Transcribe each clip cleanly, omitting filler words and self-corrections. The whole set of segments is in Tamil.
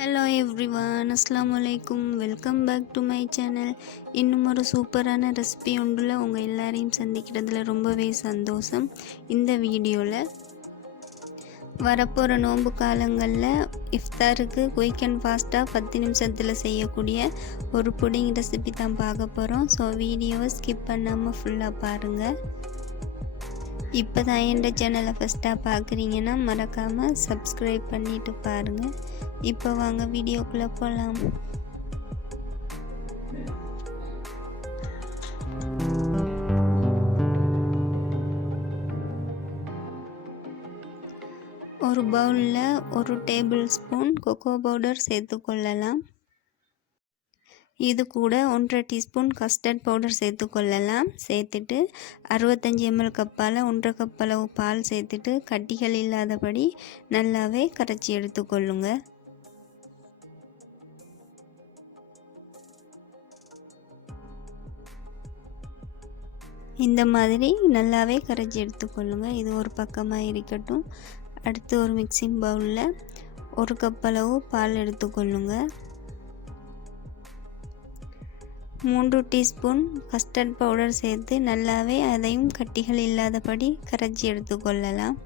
ஹலோ எவ்ரிவன், அஸ்ஸலாமு அலைக்கும். Welcome back to my channel. இன்னும் ஒரு சூப்பரான ரெசிபி ஒன்றில் உங்கள் எல்லாரையும் சந்திக்கிறதுல ரொம்பவே சந்தோஷம். இந்த வீடியோவில் வரப்போகிற நோன்பு காலங்களில் இஃப்தாருக்கு குயிக் அண்ட் ஃபாஸ்ட்டாக 10 நிமிஷத்தில் செய்யக்கூடிய ஒரு புடிங் ரெசிபி தான் பார்க்க போகிறோம். ஸோ வீடியோவை ஸ்கிப் பண்ணாமல் ஃபுல்லாக பாருங்கள். இப்போ தான் என் சேனலை ஃபஸ்ட்டாக பார்க்குறீங்கன்னா மறக்காமல் சப்ஸ்கிரைப் பண்ணிவிட்டு பாருங்கள். இப்போ வாங்க வீடியோக்குள்ளே போகலாம். ஒரு பவுலில் 1 டேபிள் ஸ்பூன் கொக்கோ பவுடர் சேர்த்துக்கொள்ளலாம். இது கூட 1.5 டீஸ்பூன் கஸ்டர்ட் பவுடர் சேர்த்துக்கொள்ளலாம். சேர்த்துட்டு 65 ml கப்பால் 1.5 கப் அளவு பால் சேர்த்துட்டு கட்டிகள் இல்லாதபடி நல்லாவே கரைச்சி எடுத்துக்கொள்ளுங்க. இந்த மாதிரி நல்லாவே கரைச்சி எடுத்துக்கொள்ளுங்க. இது ஒரு பக்கமாக இருக்கட்டும். அடுத்து ஒரு மிக்சிங் பவுலில் 1 கப் அளவு பால் எடுத்துக்கொள்ளுங்க. 3 டீஸ்பூன் கஸ்டர்ட் பவுடர் சேர்த்து நல்லாவே அதையும் கட்டிகள் இல்லாதபடி கரைச்சி எடுத்துக்கொள்ளலாம்.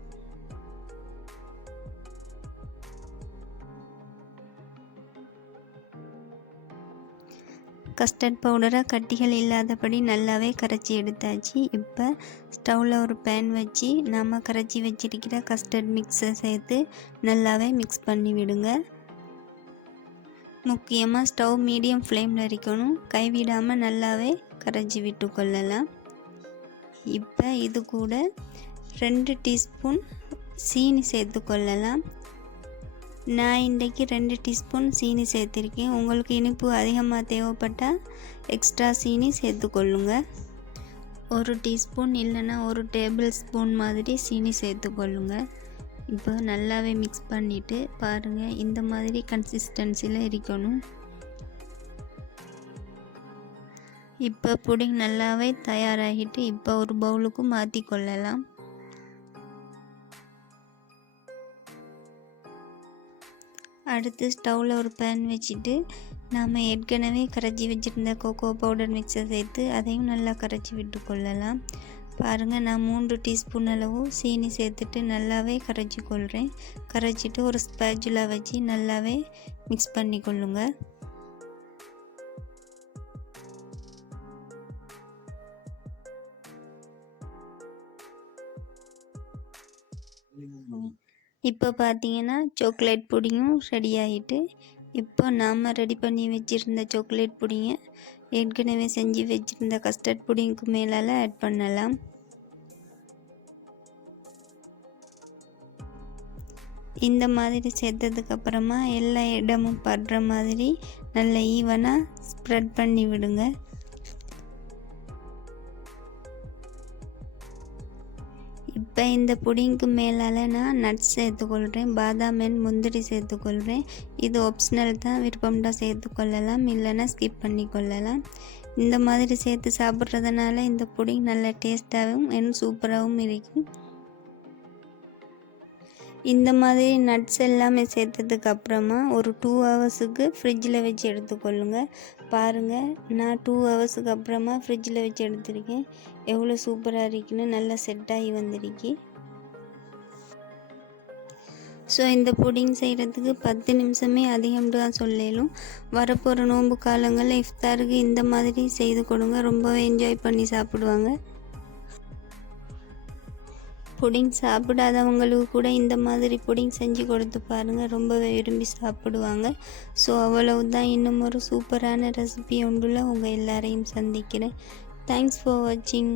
கஸ்டர்ட் பவுடரை கட்டிகள் இல்லாதபடி நல்லாவே கரைச்சி எடுத்தாச்சு. இப்போ ஸ்டவ்வில் ஒரு பேன் வச்சு நாம் கரைச்சி வச்சிருக்கிற கஸ்டர்ட் மிக்ஸை சேர்த்து நல்லாவே மிக்ஸ் பண்ணி விடுங்க. முக்கியமாக ஸ்டவ் மீடியம் ஃப்ளேமில் இருக்கணும். கைவிடாமல் நல்லாவே கரைச்சி விட்டு கொள்ளலாம். இப்போ இது கூட 2 டீஸ்பூன் சீனி சேர்த்து கொள்ளலாம். நான் இன்றைக்கி 2 டீஸ்பூன் சீனி சேர்த்துருக்கேன். உங்களுக்கு இனிப்பு அதிகமாக தேவைப்பட்டால் எக்ஸ்ட்ரா சீனி சேர்த்துக்கொள்ளுங்க. 1 டீஸ்பூன் இல்லைன்னா 1 டேபிள் ஸ்பூன் மாதிரி சீனி சேர்த்துக்கொள்ளுங்க. இப்போ நல்லாவே மிக்ஸ் பண்ணிவிட்டு பாருங்கள், இந்த மாதிரி கன்சிஸ்டன்சியில் இருக்கணும். இப்போ புடிங் நல்லாவே தயாராகிட்டு இப்போ ஒரு பவுலுக்கு மாற்றி கொள்ளலாம். அடுத்து ஸ்டவ்வில் ஒரு பேன் வச்சுட்டு நாம் ஏற்கனவே கரைச்சி வச்சுருந்த கொக்கோ பவுடர் மிக்ஸை சேர்த்து அதையும் நல்லா கரைச்சி விட்டு கொள்ளலாம். பாருங்கள், நான் 3 டீஸ்பூன் அளவு சீனி சேர்த்துட்டு நல்லாவே கரைச்சி கொள்கிறேன். கரைச்சிட்டு ஒரு ஸ்பேச்சுலா வச்சு நல்லாவே மிக்ஸ் பண்ணி கொள்ளுங்க. இப்போ பார்த்தீங்கன்னா சாக்லேட் புடிங்கும் ரெடி ஆகிட்டு, இப்போ நாம் ரெடி பண்ணி வச்சுருந்த சாக்லேட் புடிங்கை ஏற்கனவே செஞ்சு வச்சுருந்த கஸ்டர்ட் புடிங்க்கு மேலால் ஆட் பண்ணலாம். இந்த மாதிரி சேர்த்ததுக்கப்புறமா எல்லா இடமும் படுற மாதிரி நல்ல ஈவனாக ஸ்ப்ரெட் பண்ணி விடுங்க. இப்போ இந்த புடிங்க்கு மேலால் நான் நட்ஸ் சேர்த்துக்கொள்கிறேன். பாதாம் அண்ட் முந்திரி சேர்த்துக்கொள்கிறேன். இது ஆப்ஷனல் தான், விருப்பம்டா சேர்த்துக்கொள்ளலாம், இல்லைன்னா ஸ்கிப் பண்ணி கொள்ளலாம். இந்த மாதிரி சேர்த்து சாப்பிட்றதுனால இந்த புடிங் நல்ல டேஸ்ட்டாகவும் அண்ட் சூப்பராகவும் இருக்கும். இந்த மாதிரி நட்ஸ் எல்லாமே சேர்த்ததுக்கப்புறமா ஒரு 2 ஹவர்ஸுக்கு ஃப்ரிட்ஜில் வச்சு எடுத்துக்கொள்ளுங்க. பாருங்கள், நான் 2 ஹவர்ஸுக்கு அப்புறமா ஃப்ரிட்ஜில் வச்சு எடுத்திருக்கேன். எவ்வளோ சூப்பராக இருக்குன்னு நல்லா செட் ஆகி வந்திருக்கு. ஸோ இந்த புடிங் செய்கிறதுக்கு 10 நிமிஷமே அதிகம்னு தான் சொல்லலும். வரப்போகிற நோன்பு காலங்களில் இஃப்தாருக்கு இந்த மாதிரி செய்து கொடுங்க. ரொம்பவே என்ஜாய் பண்ணி சாப்பிடுவாங்க. புடிங் சாப்பிடாதவங்களுக்கு கூட இந்த மாதிரி புடிங் செஞ்சு கொடுத்து பாருங்கள், ரொம்பவே விரும்பி சாப்பிடுவாங்க. ஸோ அவ்வளவுதான். இன்னும் ஒரு சூப்பரான ரெசிபி ஒன்றில் உங்கள் எல்லாரையும் சந்திக்கிறேன். தேங்க்ஸ் ஃபார் வாட்சிங்.